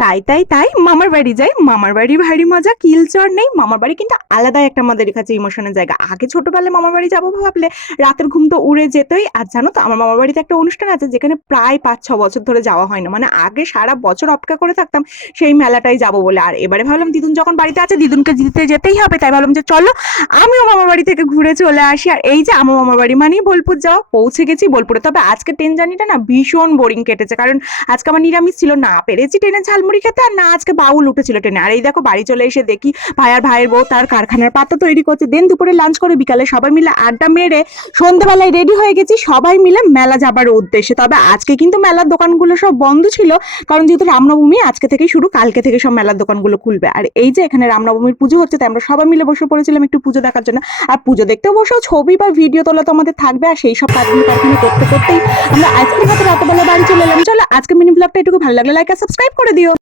তাই তাই তাই মামার বাড়ি যাই, মামার বাড়ি ভারী মজা, কিলচর নেই। মামার বাড়ি কিন্তু আলাদাই একটা আমাদের কাছে ইমোশনের জায়গা। আগে ছোটবেলায় মামার বাড়ি যাবো ভাবলে রাতের ঘুম তো উড়ে যেতই। আর জানো তো আমার মামার বাড়িতে একটা অনুষ্ঠান আছে যেখানে প্রায় 5-6 বছর ধরে যাওয়া হয় না, মানে আগে সারা বছর অপেক্ষা করে থাকতাম সেই মেলাটাই যাবো বলে। আর এবারে ভাবলাম দিদুন যখন বাড়িতে আছে দিদুনকে দিতে যেতেই হবে, তাই ভাবলাম যে চলো আমিও মামার বাড়ি থেকে ঘুরে চলে আসি। আর এই যে আমার মামার বাড়ি মানেই বোলপুর যাওয়া, পৌঁছে গেছি বোলপুরে। তবে আজকে ট্রেন জার্নিটা না ভীষণ বোরিং কেটেছে, কারণ আজকে আমার নিরামিষ ছিল, না পেরেছি ট্রেনে ঝালমুড়ি খেতে, আর না আজকে বাউল উঠেছিল ট্রেনে। আর এই দেখো বাড়ি চলে এসে দেখি ভাই আর ভাইয়ের বউ তার কারখানার পাতা তৈরি করছে। দেন দুপুরে লাঞ্চ করে বিকালে সবাই মিলে আড্ডা মেরে সন্ধ্যাবেলায় রেডি হয়ে গেছি সবাই মিলে মেলা যাবার উদ্দেশ্যে। তবে আজকে কিন্তু মেলার দোকানগুলো সব বন্ধ ছিল, কারণ যেহেতু রামনবমী আজকে থেকে শুরু, কালকে থেকে সব মেলার দোকানগুলো খুলবে। আর এই যে এখানে রামনবমীর পুজো হচ্ছে, তাই আমরা সবাই মিলে বসে পড়েছিলাম একটু পুজো দেখার জন্য। আর পুজো দেখতে বসেও ছবি বা ভিডিও তোলা তো আমাদের থাকবে, আর সেই সব কাজগুলো কারখানা করতে করতেই আমরা আইসক্রিম হাতে রাতেবেলা বাড়ি চলে এলাম। চলো আজকে মিনি ব্লগটা এটুকু, ভালো লাগলে লাইক আর সাবস্ক্রাইব করে দিও।